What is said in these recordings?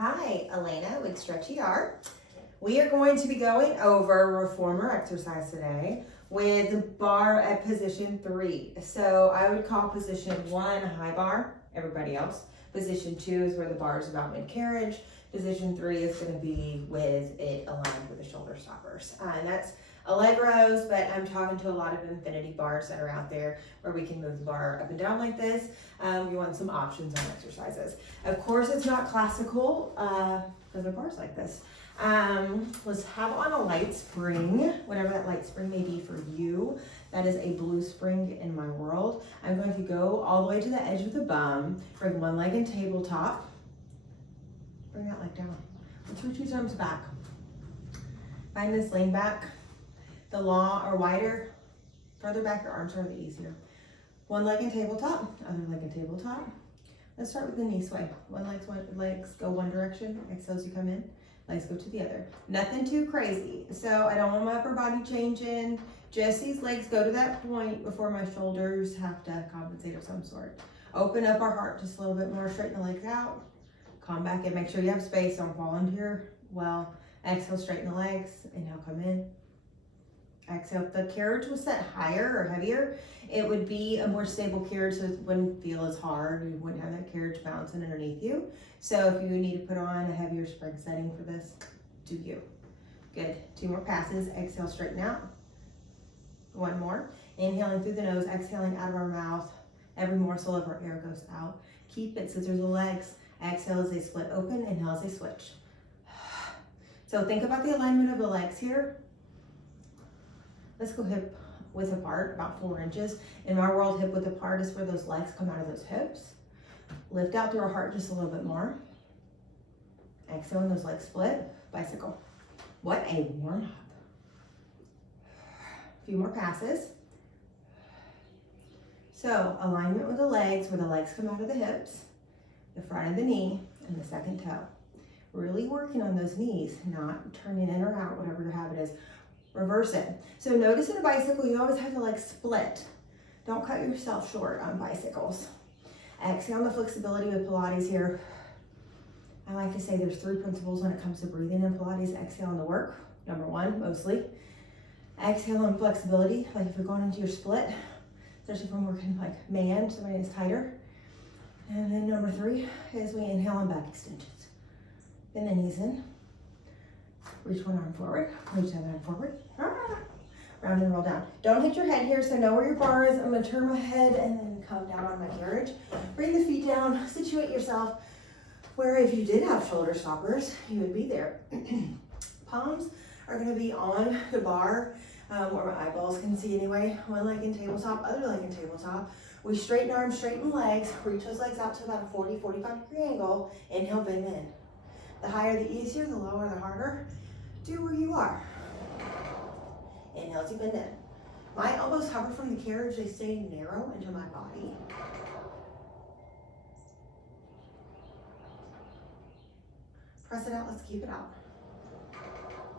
Hi, Elena with Stretchy R. We are going to be going over reformer exercise today with the bar at position 3. So I would call position 1 high bar, everybody else. Position 2 is where the bar is about mid-carriage. Position 3 is going to be with it aligned with the shoulder stoppers. And that's Allegros, but I'm talking to a lot of infinity bars that are out there where we can move the bar up and down like this. You want some options on exercises. Of course, it's not classical because the bar's like this. Let's have on a light spring, whatever that light spring may be for you. That is a blue spring in my world. I'm going to go all the way to the edge of the bum, bring one leg in tabletop. Bring that leg down. Let's reach 2 times back. Find this lean back. The long or wider, further back your arms are the easier. One leg in tabletop, other leg in tabletop. Let's start with the knee sway. Legs go one direction, exhale as you come in. Legs go to the other. Nothing too crazy. So I don't want my upper body changing. Just these legs go to that point before my shoulders have to compensate of some sort. Open up our heart just a little bit more. Straighten the legs out. Come back and make sure you have space. Don't fall into your well. Exhale, straighten the legs. Inhale, come in. Exhale. If the carriage was set higher or heavier, it would be a more stable carriage, so it wouldn't feel as hard. You wouldn't have that carriage bouncing underneath you. So if you need to put on a heavier spring setting for this, do you. Good. 2 more passes. Exhale, straighten out. 1 more. Inhaling through the nose, exhaling out of our mouth. Every morsel of our air goes out. Keep it. Scissors the legs. Exhale as they split open. Inhale as they switch. So think about the alignment of the legs here. Let's go hip width apart, about 4 inches. In my world, hip width apart is where those legs come out of those hips. Lift out through our heart just a little bit more. Exhale and those legs split. Bicycle. What a warm up. A few more passes. So alignment with the legs, where the legs come out of the hips, the front of the knee, and the second toe. Really working on those knees, not turning in or out, whatever your habit is. Reverse it. So notice in a bicycle, you always have to like split. Don't cut yourself short on bicycles. Exhale on the flexibility with Pilates here. I like to say there's 3 principles when it comes to breathing in Pilates. Exhale on the work. Number 1, mostly. Exhale on flexibility, like if you're going into your split, especially if I'm working like man, somebody is tighter. And then number 3 is we inhale on back extensions. Bend the knees in. Reach one arm forward, reach the other arm forward. Round and roll down. Don't hit your head here, so know where your bar is. I'm gonna turn my head and then come down on my carriage. Bring the feet down, situate yourself where if you did have shoulder stoppers, you would be there. Palms are gonna be on the bar where my eyeballs can see anyway. One leg in tabletop, other leg in tabletop. We straighten arms, straighten legs, reach those legs out to about a 40, 45 degree angle. Inhale, bend in. The higher, the easier, the lower, the harder. Do where you are. Inhale as you bend in. My elbows hover from the carriage, they stay narrow into my body. Press it out, let's keep it out.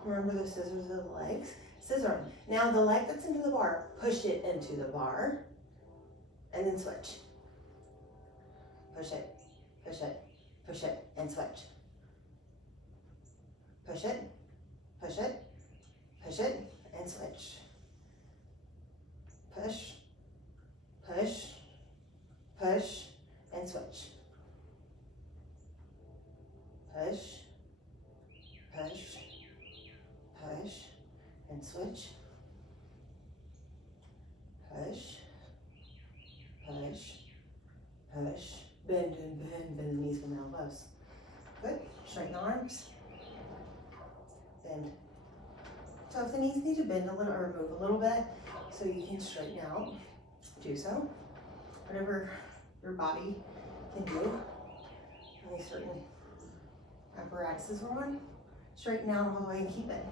Remember the scissors of the legs. Scissor. Now the leg that's into the bar, push it into the bar, and then switch. Push it, push it, push it, and switch. Push it, push it, push it, and switch. Push, push, push, and switch. Push, push, push, and switch. Push, push, push. Bend and bend, bend the knees from the elbows. Good. Straighten the arms. Bend. So if the knees need to bend a little or move a little bit so you can straighten out, do so. Whatever your body can do. Any certain apparatuses we're on, straighten out all the way and keep it.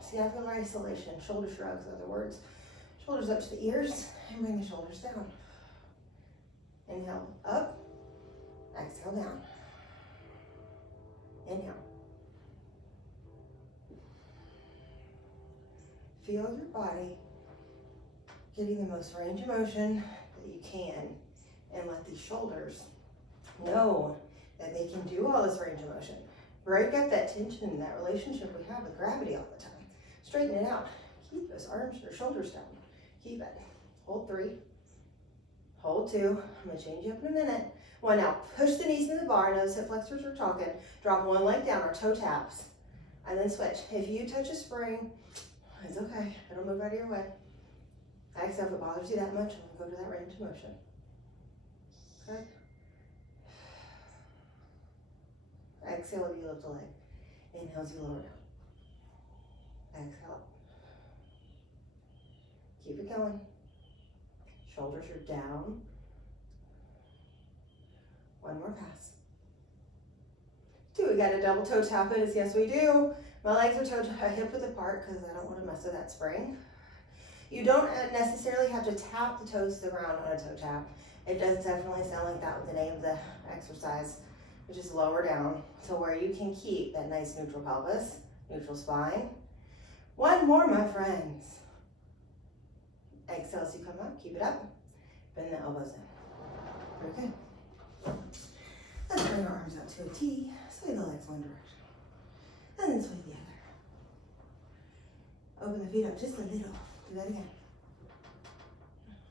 Scapular isolation, shoulder shrugs, in other words. Shoulders up to the ears and bring the shoulders down. Inhale up, exhale down. Inhale. Feel your body getting the most range of motion that you can, and let these shoulders know that they can do all this range of motion. Break up that tension, that relationship we have with gravity all the time. Straighten it out. Keep those arms or shoulders down. Keep it. Hold 3. Hold 2. I'm going to change you up in a minute. 1 now. Push the knees to the bar. Notice hip flexors are talking. Drop one leg down or toe taps. And then switch. If you touch a spring, it's okay. It'll move out of your way. Exhale if it bothers you that much. We'll go to that range of motion. Okay. Exhale if you lift a leg. Inhale as you lower down. Exhale up. Keep it going. Shoulders are down. 1 more pass. 2, we got a double toe tap it. Yes, we do. My legs are hip width apart because I don't want to mess with that spring. You don't necessarily have to tap the toes to the ground on a toe tap. It does definitely sound like that with the name of the exercise, which is lower down to where you can keep that nice neutral pelvis, neutral spine. 1 more, my friends. Exhale as you come up, keep it up. Bend the elbows in. Very good. Let's bring our arms out to a T, sway the legs one direction, and then sway the other. Open the feet up just a little. Do that again.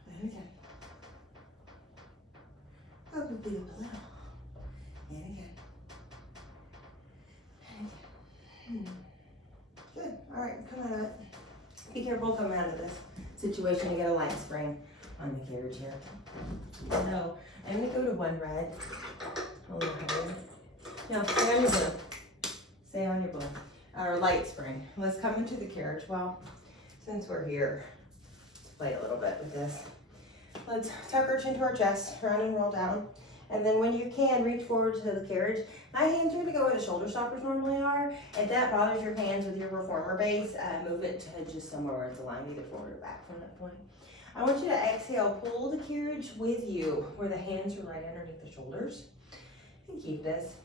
And again. Open the feet up a little. And again. And again. Good. All right, come out of it. Be careful coming out of this situation to get a light spring on the carriage here. So I'm going to go to 1 red. A little higher. Now stay on your blue. Stay on your blue. Or light spring. Let's come into the carriage. Well, since we're here, let's play a little bit with this. Let's tuck our chin to our chest, round and roll down. And then when you can, reach forward to the carriage. My hands are going to go where the shoulder stoppers normally are. If that bothers your hands with your reformer base, move it to just somewhere where it's aligned, either forward or back from that point. I want you to exhale, pull the carriage with you where the hands are right underneath the shoulders. And keep this.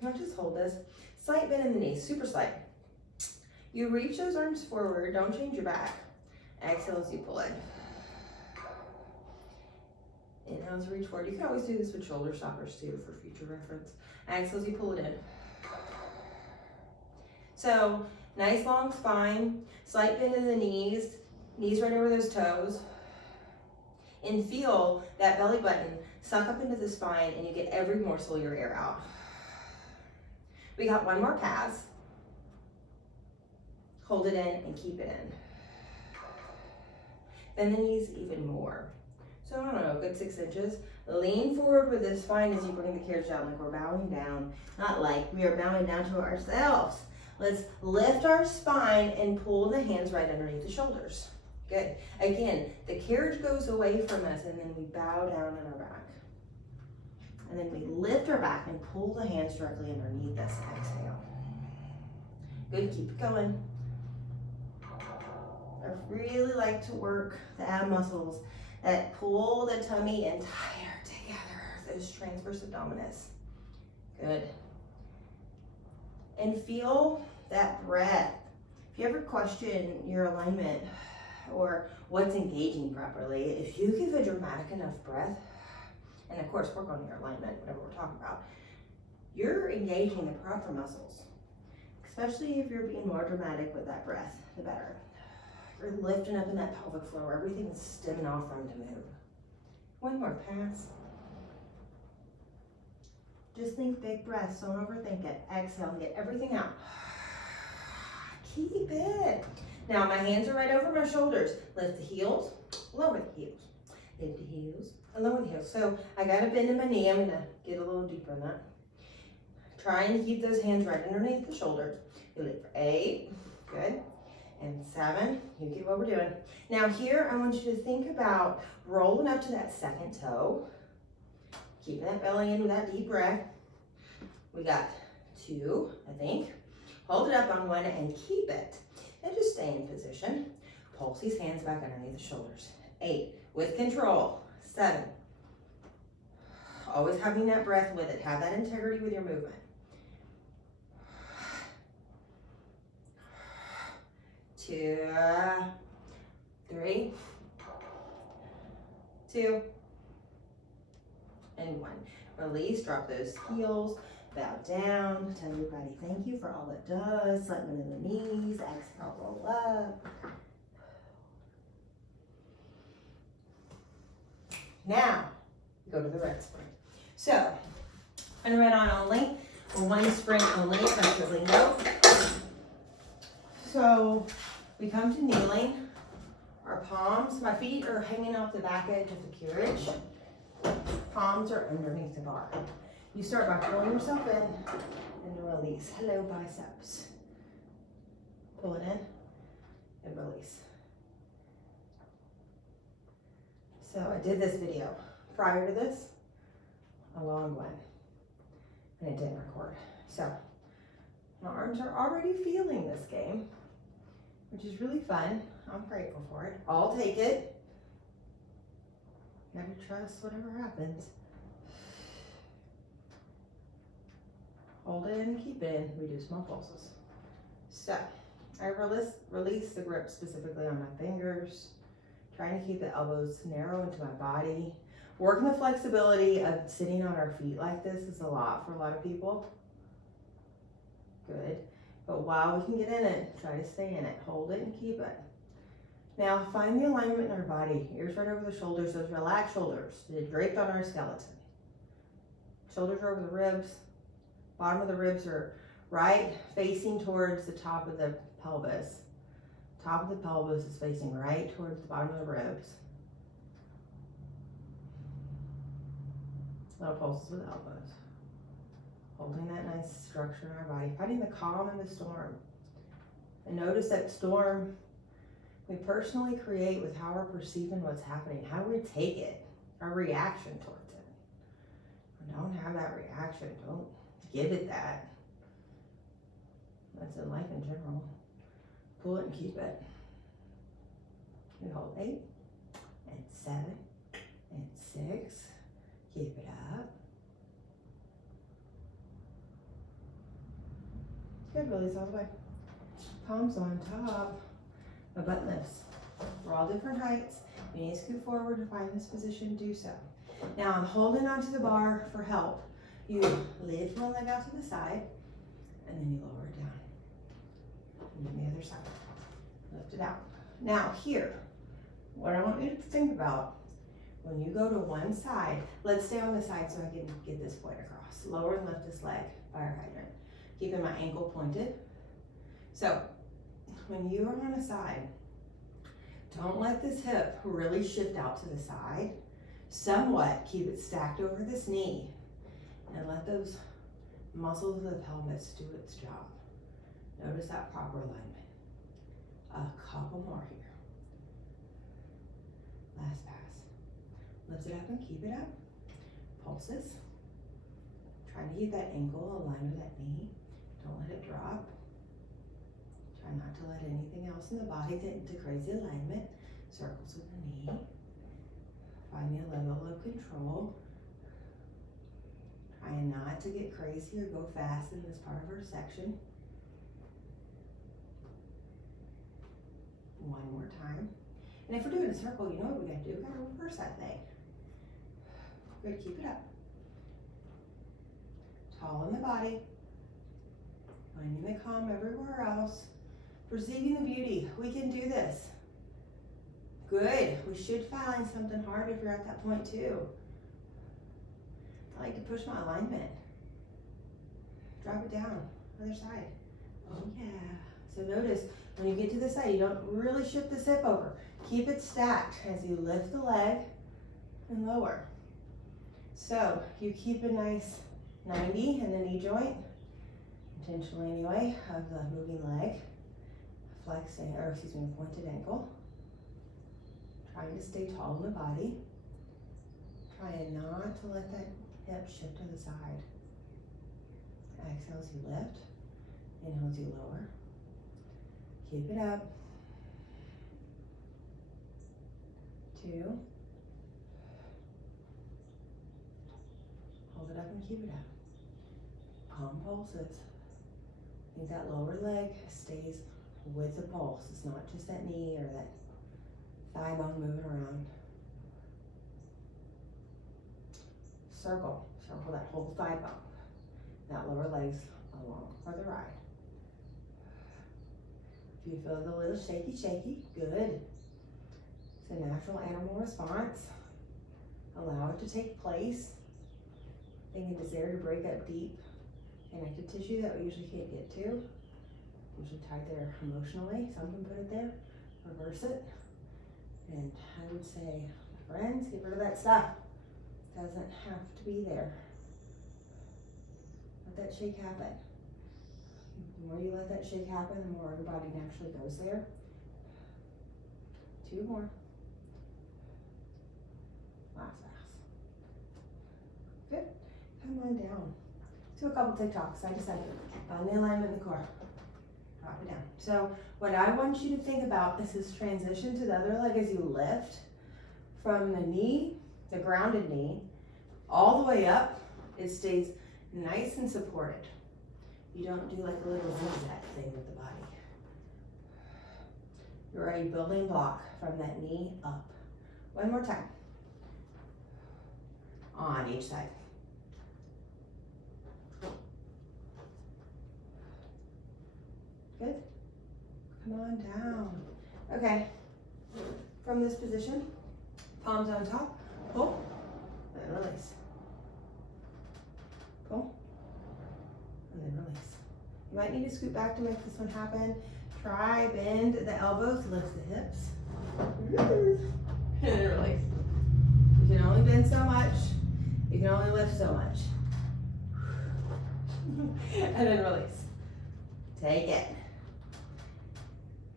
Now just hold this. Slight bend in the knees, super slight. You reach those arms forward, don't change your back. Exhale as you pull it. Inhale as you reach forward. You can always do this with shoulder stoppers too for future reference. Exhale as you pull it in. So, nice long spine, slight bend in the knees right over those toes. And feel that belly button suck up into the spine and you get every morsel of your air out. We got 1 more pass. Hold it in and keep it in. Bend the knees even more. So I don't know, a good 6 inches. Lean forward with the spine as you bring the carriage down, like we're bowing down. Not like we are bowing down to ourselves. Let's lift our spine and pull the hands right underneath the shoulders. Good. Again, the carriage goes away from us and then we bow down on our back. And then we lift our back and pull the hands directly underneath us. Exhale. Good, keep it going. I really like to work the ab muscles that pull the tummy in tighter together, those transverse abdominis. Good. And feel that breath. If you ever question your alignment or what's engaging properly, if you give a dramatic enough breath, and of course work on your alignment, whatever we're talking about, you're engaging the proper muscles. Especially if you're being more dramatic with that breath, the better. You're lifting up in that pelvic floor where everything is stemming off from to move. 1 more pass. Just think big breaths, don't overthink it. Exhale and get everything out. Keep it. Now my hands are right over my shoulders. Lift the heels, lower the heels. Lift the heels, and lower the heels. So I got a bend in my knee. I'm gonna get a little deeper in that. Trying to keep those hands right underneath the shoulders. You lift for 8, good. And 7, you get what we're doing. Now here, I want you to think about rolling up to that second toe, keeping that belly in with that deep breath. We got 2, I think. Hold it up on 1 and keep it. And just stay in position. Pulse these hands back underneath the shoulders. 8, with control. 7. Always having that breath with it. Have that integrity with your movement. 2, 3, 2, and 1. Release, drop those heels, Bow down, tell your body thank you for all it does. Let me in the knees, exhale, roll up. Now, go to the red sprint. So, and red on only, or one sprint only, effectively, no. So, we come to kneeling. Our palms, my feet are hanging off the back edge of the carriage. Palms are underneath the bar. You start by pulling yourself in and release. Hello, biceps. Pull it in and release. So I did this video prior to this, a long one, and it didn't record. So my arms are already feeling this game, which is really fun. I'm grateful for it. I'll take it. You gotta trust whatever happens. Hold it in, keep it in, we do small pulses. So, I release the grip specifically on my fingers, trying to keep the elbows narrow into my body. Working the flexibility of sitting on our feet like this is a lot for a lot of people. Good. But while we can get in it, try to stay in it. Hold it and keep it. Now, find the alignment in our body. Ears right over the shoulders, those relaxed shoulders. They're draped on our skeleton. Shoulders are over the ribs. Bottom of the ribs are right, facing towards the top of the pelvis. Top of the pelvis is facing right towards the bottom of the ribs. Little pulses with elbows. Holding that nice structure in our body. Finding the calm in the storm. And notice that storm we personally create with how we're perceiving what's happening, how we take it, our reaction towards it. Don't have that reaction. Don't give it that. That's in life in general. Pull it and keep it. We hold 8 and 7 and 6. Keep it up. Good, release all the way. Palms on top. My butt lifts. We're all different heights. You need to scoot forward to find this position, do so. Now I'm holding onto the bar for help. You lift one leg out to the side, and then you lower it down. And then the other side. Lift it out. Now here, what I want you to think about, when you go to one side, let's stay on the side so I can get this point across. Lower and lift this leg, fire hydrant. Keeping my ankle pointed. So, when you are on a side, don't let this hip really shift out to the side. Somewhat keep it stacked over this knee and let those muscles of the pelvis do its job. Notice that proper alignment. A couple more here. Last pass. Lift it up and keep it up. Pulses. Trying to keep that ankle aligned with that knee. Don't let it drop. Try not to let anything else in the body get into crazy alignment. Circles with the knee. Find a level of control. Trying not to get crazy or go fast in this part of our section. One more time. And if we're doing a circle, you know what we gotta do? We gotta reverse that thing. Good, keep it up. Tall in the body. Finding the calm everywhere else. Perceiving the beauty. We can do this. Good. We should find something hard if you're at that point too. I like to push my alignment. Drop it down. Other side. Oh yeah. So notice when you get to the side, you don't really shift this hip over. Keep it stacked as you lift the leg and lower. So you keep a nice 90 in the knee joint, intentionally anyway, of the moving leg. Flexing, or excuse me, pointed ankle. Trying to stay tall in the body. Trying not to let that hip shift to the side. Exhale as you lift. Inhale as you lower. Keep it up. 2. Hold it up and keep it up. Palm pulses. I think that lower leg stays with the pulse. It's not just that knee or that thigh bone moving around. Circle that whole thigh bone. that lower legs along for the ride. If you feel the little shaky, good. It's a natural animal response. Allow it to take place. Thinking it's there to break up deep connective tissue that we usually can't get to. Usually tied there emotionally. Some can put it there, reverse it. And I would say, friends, get rid of that stuff. It doesn't have to be there. Let that shake happen. The more you let that shake happen, the more your body naturally goes there. 2 more. Last pass. Good. Come on down. Do a couple TikToks, side to side. Find the alignment in the core. Drop it down. So what I want you to think about is this transition to the other leg as you lift from the knee, the grounded knee, all the way up. It stays nice and supported. You don't do like a little zigzag thing with the body. You're already building block from that knee up. One more time. On each side. Good. Come on down. Okay. From this position, palms on top, pull, and release. Pull, and then release. You might need to scoot back to make this one happen. Try, bend the elbows, lift the hips, and then release. You can only bend so much. You can only lift so much. And then release. Take it.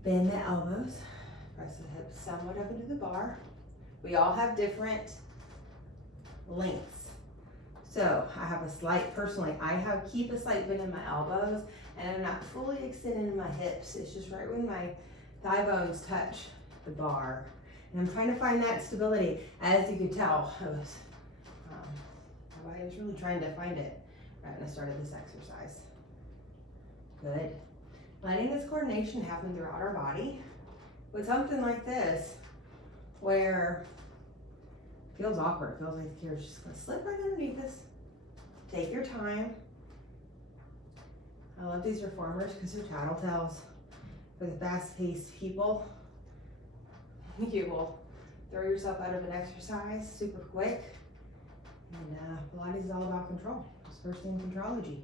Bend the elbows, press the hips somewhat up into the bar. We all have different lengths. So I have a slight, personally, keep a slight bend in my elbows, and I'm not fully extended in my hips. It's just right when my thigh bones touch the bar. And I'm trying to find that stability. As you could tell, my body was really trying to find it right when I started this exercise. Good. Letting this coordination happen throughout our body with something like this, where it feels awkward. It feels like the gear's just gonna slip right underneath us. Take your time. I love these reformers because they're tattletales. For the fast-paced people, you will throw yourself out of an exercise super quick. And Pilates is all about control. It's first thing contrology.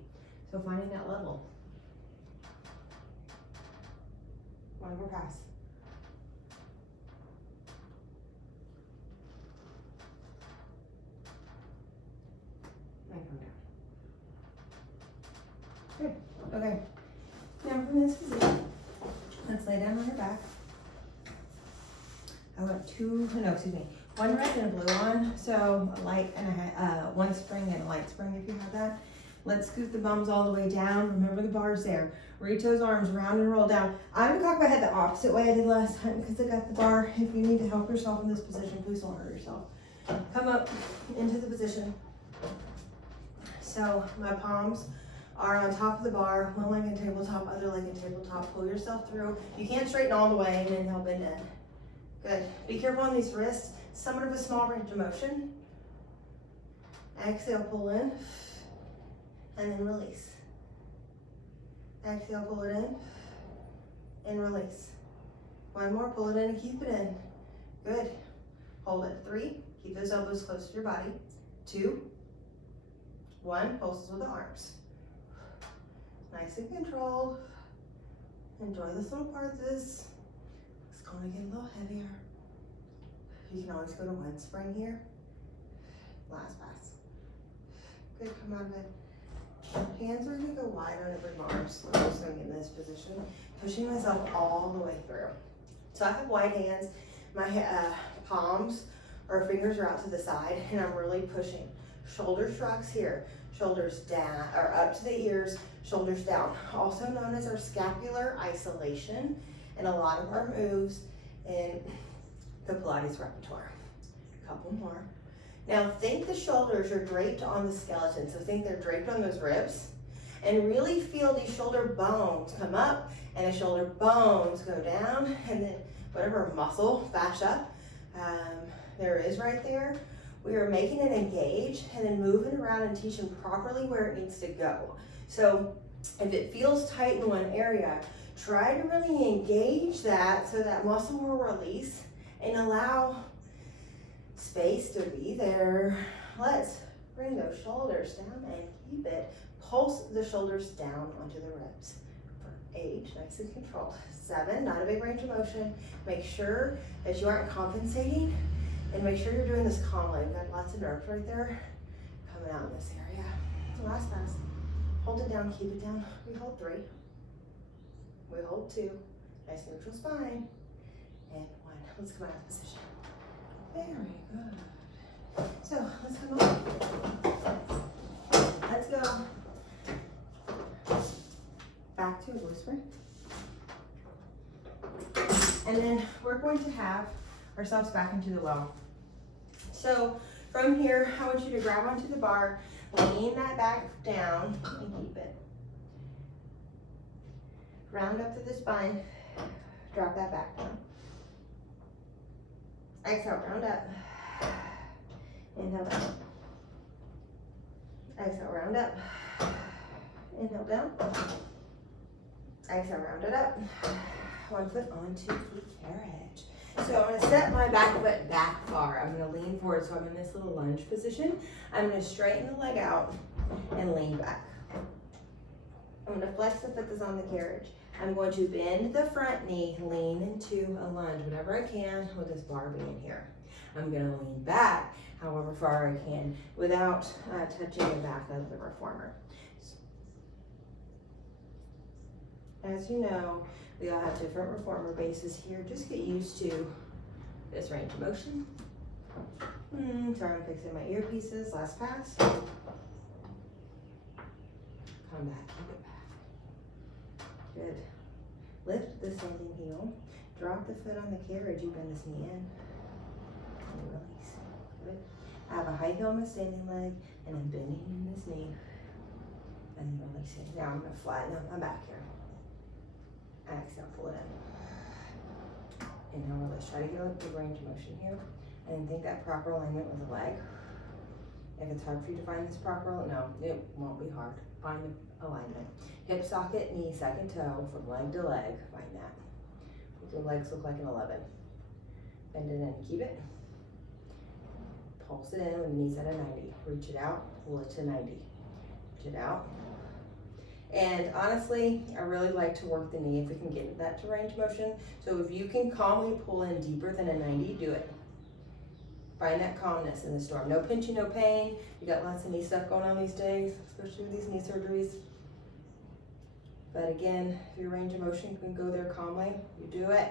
So finding that level. One more pass. And come down. Good. Okay. Now from this position, let's lay down on your back. I want one red and a blue one. So a light and one spring and a light spring if you have that. Let's scoot the bums all the way down. Remember the bar's there. Reach those arms round and roll down. I'm gonna cock my head the opposite way I did last time because I got the bar. If you need to help yourself in this position, please don't hurt yourself. Come up into the position. So my palms are on top of the bar, one leg in tabletop, other leg in tabletop. Pull yourself through. You can't straighten all the way and inhale, bend in. Good. Be careful on these wrists. Somewhat of a small range of motion. Exhale, pull in. And then release. Exhale, pull it in, and release. One more, pull it in and keep it in. Good. Hold it. 3, keep those elbows close to your body. 2, 1, pulses with the arms. Nice and controlled. Enjoy this little part of this. It's gonna get a little heavier. You can always go to one spring here. Last pass. Good, come out of it. Hands are gonna go wide on every bar, so I'm just gonna get in this position, pushing myself all the way through. So I have wide hands, my palms or fingers are out to the side, and I'm really pushing. Shoulder shrugs here, shoulders down, or up to the ears, shoulders down. Also known as our scapular isolation, and a lot of our moves in the Pilates repertoire. A couple more. Now think the shoulders are draped on the skeleton, so think they're draped on those ribs, and really feel these shoulder bones come up and the shoulder bones go down, and then whatever muscle, fascia, there is right there We are making it engage and then moving around and teaching properly where it needs to go. So if it feels tight in one area, try to really engage that so that muscle will release and allow space to be there. Let's bring those shoulders down and keep it. Pulse the shoulders down onto the ribs. For 8, nice and controlled. 7, not a big range of motion. Make sure that you aren't compensating and make sure you're doing this calmly. We've got lots of nerves right there coming out in this area. Last pass. Hold it down, keep it down. We hold 3. We hold 2. Nice neutral spine. And 1. Let's come out of position. Very good. So let's come up. Let's go. Back to a whisper. And then we're going to have ourselves back into the well. So from here, I want you to grab onto the bar, lean that back down and keep it. Round up to the spine, drop that back down. Exhale, round up. Inhale down. Exhale, round up. Inhale down. Exhale, round it up. 1 foot onto the carriage. So I'm going to set my back foot back far. I'm going to lean forward, so I'm in this little lunge position. I'm going to straighten the leg out and lean back. I'm going to flex the foot that's on the carriage. I'm going to bend the front knee, lean into a lunge, whatever I can with this bar being here. I'm going to lean back however far I can without touching the back of the reformer. As you know, we all have different reformer bases here. Just get used to this range of motion. Sorry, I'm fixing my earpieces. Last pass. Come back, keep it back. Good. Lift the standing heel. Drop the foot on the carriage. You bend this knee in. And release. Good. I have a high heel on my standing leg, and I'm bending in this knee. And releasing. Now I'm going to flatten out my back here. Exhale, pull it in. Inhale, release. Try to get a good range of motion here. And think that proper alignment with the leg. If it's hard for you to find this proper, no, it won't be hard. Find the alignment. Hip socket, knee, second toe, from leg to leg. Find that. Make your legs look like an 11. Bend it in, keep it. Pulse it in when the knee's at a 90. Reach it out, pull it to 90. Reach it out. And honestly, I really like to work the knee if we can get that to range motion. So if you can calmly pull in deeper than a 90, do it. Find that calmness in the storm. No pinching, no pain. You got lots of knee stuff going on these days, especially with these knee surgeries. But again, if your range of motion can go there calmly, you do it.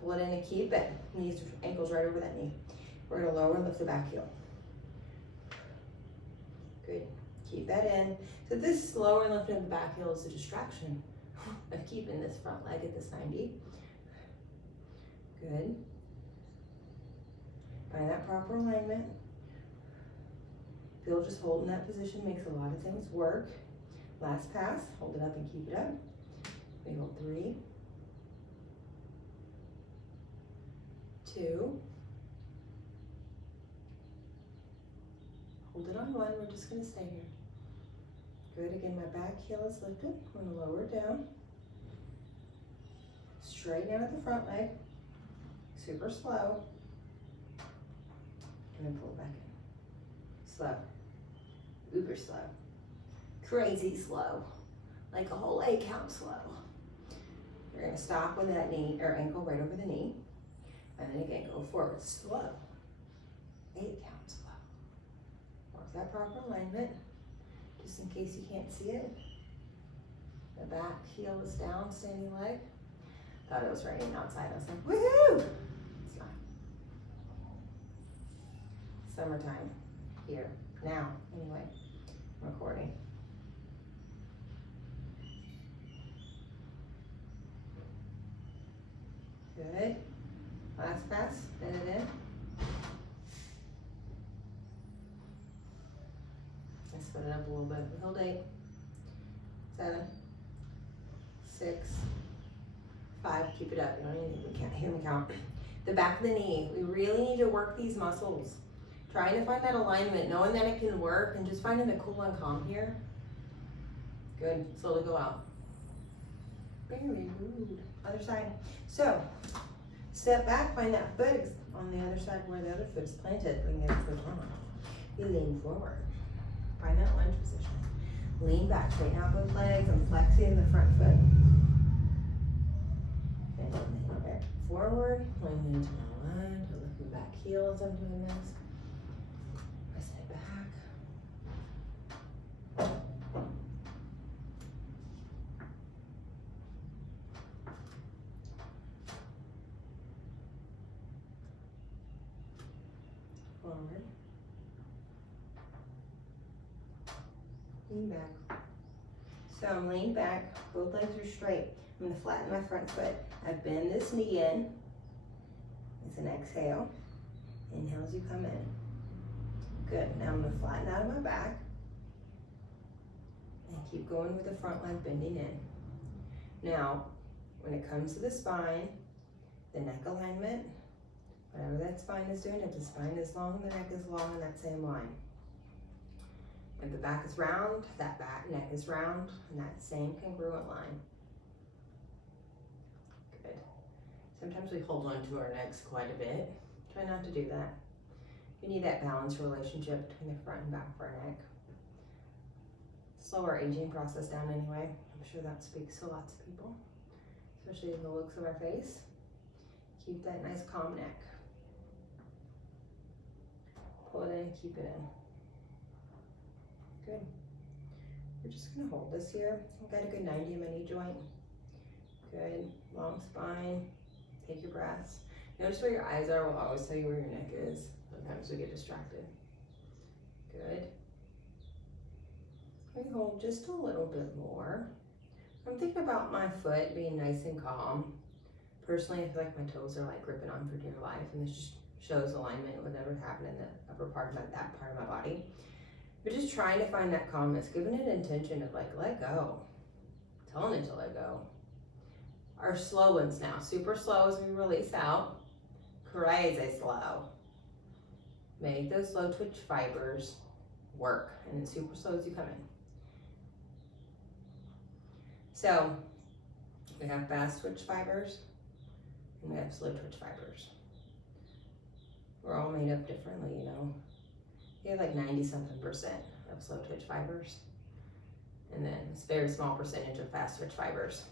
Pull it in and keep it. Knees, ankles right over that knee. We're gonna lower and lift the back heel. Good. Keep that in. So this lower and lifting of the back heel is a distraction of keeping this front leg at this 90. Good. Find that proper alignment. Feel just holding that position makes a lot of things work. Last pass, hold it up and keep it up. We hold 3, 2. Hold it on 1, we're just gonna stay here. Good, again, my back heel is lifted. I'm gonna lower it down. Straighten out the front leg, super slow. And then pull it back in. Slow, uber slow. Crazy slow, like a whole 8 count slow. You're gonna stop with that knee or ankle right over the knee. And then again, go forward, slow. 8 count slow. Work that proper alignment. Just in case you can't see it. The back heel is down, standing leg. Thought it was raining outside. I was like, woohoo! It's not. Summertime here, now, anyway, I'm recording. Good. Last pass, bend it in. And split it up a little bit. We hold 8, 7, 6, 5. Keep it up. You don't even hear me count. The back of the knee. We really need to work these muscles. Trying to find that alignment, knowing that it can work, and just finding the cool and calm here. Good. Slowly go out. Very good. Other side. So, step back, find that foot on the other side where the other foot is planted. Bring the other foot on. You lean forward. Find that lunge position. Lean back, straighten out both legs. I'm flexing the front foot. And lean back forward. Lean into my lunge. I'm looking back heel as I'm doing this. Press it back. Forward. Lean back. So I'm leaning back, both legs are straight. I'm gonna flatten my front foot. I bend this knee in. It's an exhale. Inhale as you come in. Good, now I'm gonna flatten out of my back. And keep going with the front leg bending in. Now, when it comes to the spine, the neck alignment, whatever that spine is doing, if the spine is long, the neck is long in that same line. If the back is round, that back neck is round in that same congruent line. Good. Sometimes we hold on to our necks quite a bit. Try not to do that. You need that balanced relationship between the front and back of our neck. Slow our aging process down anyway. I'm sure that speaks to lots of people, especially in the looks of our face. Keep that nice calm neck. Pull it in, keep it in. Good. We're just gonna hold this here. I've got a good 90 in my knee joint. Good, long spine. Take your breaths. Notice where your eyes are will always tell you where your neck is. Sometimes we get distracted. Good. We hold just a little bit more. I'm thinking about my foot being nice and calm. Personally, I feel like my toes are like gripping on for dear life, and this just shows alignment with whatever happened in the upper part of that part of my body. But just trying to find that calmness, giving it intention of like, let go. Telling it to let go. Our slow ones now, super slow as we release out. Crazy slow. Make those slow twitch fibers work, and then super slow as you come in. So, we have fast twitch fibers, and we have slow twitch fibers. We're all made up differently, you know. You have like 90-something% of slow twitch fibers, and then it's a very small percentage of fast twitch fibers.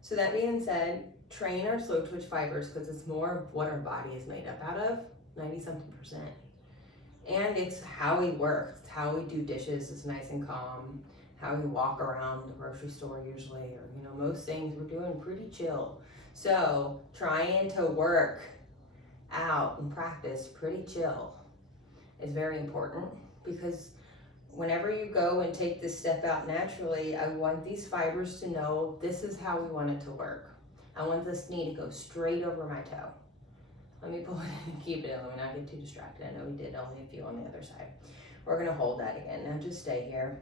So that being said, train our slow twitch fibers because it's more of what our body is made up out of, 90-something%. And it's how we work, it's how we do dishes, it's nice and calm, how we walk around the grocery store usually, or you know, most things we're doing pretty chill. So trying to work out and practice pretty chill is very important, because whenever you go and take this step out naturally, I want these fibers to know this is how we want it to work. I want this knee to go straight over my toe. Let me pull it in and keep it in. Let me not get too distracted. I know we did only a few on the other side. We're gonna hold that again. Now just stay here.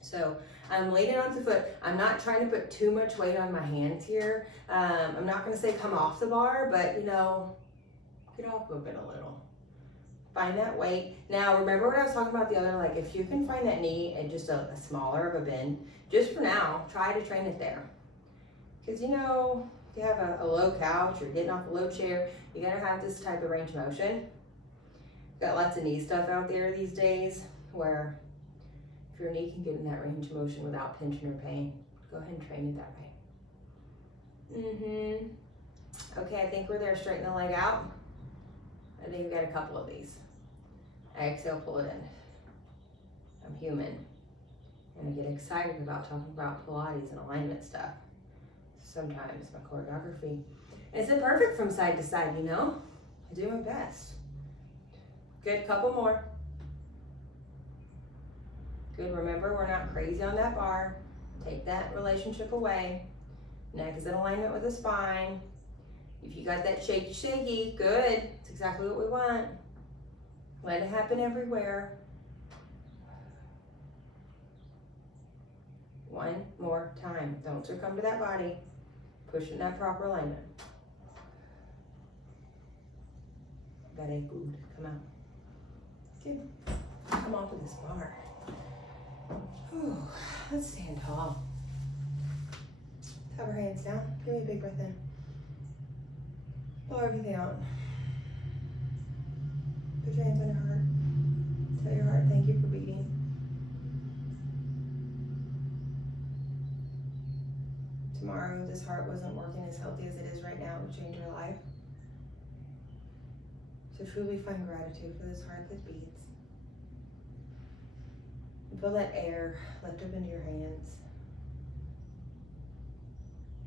So I'm leaning onto the foot. I'm not trying to put too much weight on my hands here. I'm not gonna say come off the bar, but you know, get off of it a little. Find that weight. Now, remember what I was talking about the other, like if you can find that knee at just a smaller of a bend, just for now, try to train it there. Because you know, if you have a low couch or getting off a low chair, you gotta have this type of range of motion. Got lots of knee stuff out there these days where if your knee can get in that range of motion without tension or pain, go ahead and train it that way. Okay, I think we're there. Straighten the leg out. I think we got a couple of these. Exhale, pull it in. I'm human. And I get excited about talking about Pilates and alignment stuff. Sometimes my choreography isn't perfect from side to side, you know? I do my best. Good, couple more. Good, remember we're not crazy on that bar. Take that relationship away. Neck is in alignment with the spine. If you got that shaky, good. It's exactly what we want. Let it happen everywhere. One more time. Don't succumb to that body. Push in that proper alignment. Very good. Come out. Good. Come off of this bar. Whew. Let's stand tall. Have our hands down. Give me a big breath in. Blow everything out. Put your hands on your heart. Tell your heart thank you for beating. Tomorrow, this heart wasn't working as healthy as it is right now. It would change your life. So truly find gratitude for this heart that beats. And feel that air lift up into your hands.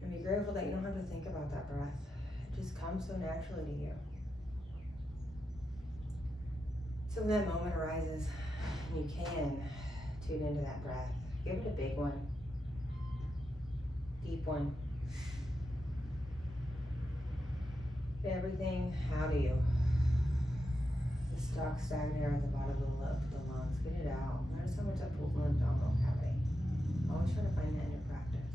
And be grateful that you don't have to think about that breath. It just comes so naturally to you. So when that moment arises, and you can tune into that breath, give it a big one, deep one. Get everything out of you. The stock stagnant air at the bottom of the lungs. Get it out. Notice how much that pulls in the abdominal cavity. Always try to find that in your practice.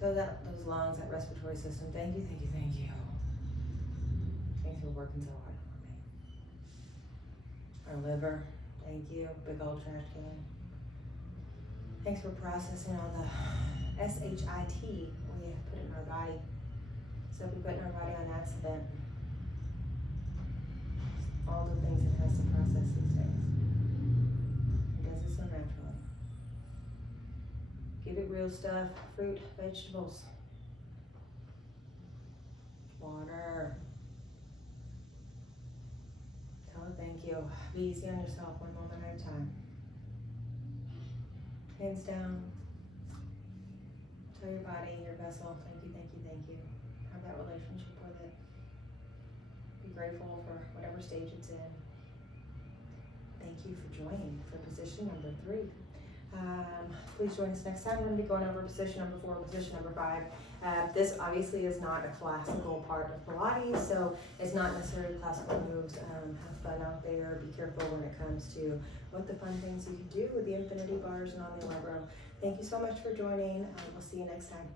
Tell those lungs, that respiratory system, thank you, thank you, thank you. Thanks for working so hard for me. Our liver, thank you, big old trash can. Thanks for processing all the SHIT we put in our body. So if we put in our body on accident, all the things it has to process these days. It does it so naturally. Give it real stuff, fruit, vegetables, water. Tell it thank you. Be easy on yourself, one moment at a time. Hands down. Tell your body, your vessel, thank you, thank you, thank you. Have that relationship with it. Be grateful for whatever stage it's in. Thank you for joining for position number 3. Please join us next time. We're going to be going over position number 4, position number 5. This obviously is not a classical part of Pilates, so it's not necessarily classical moves. Have fun out there. Be careful when it comes to what the fun things you can do with the infinity bars and on the Allegro. Thank you so much for joining. We'll see you next time.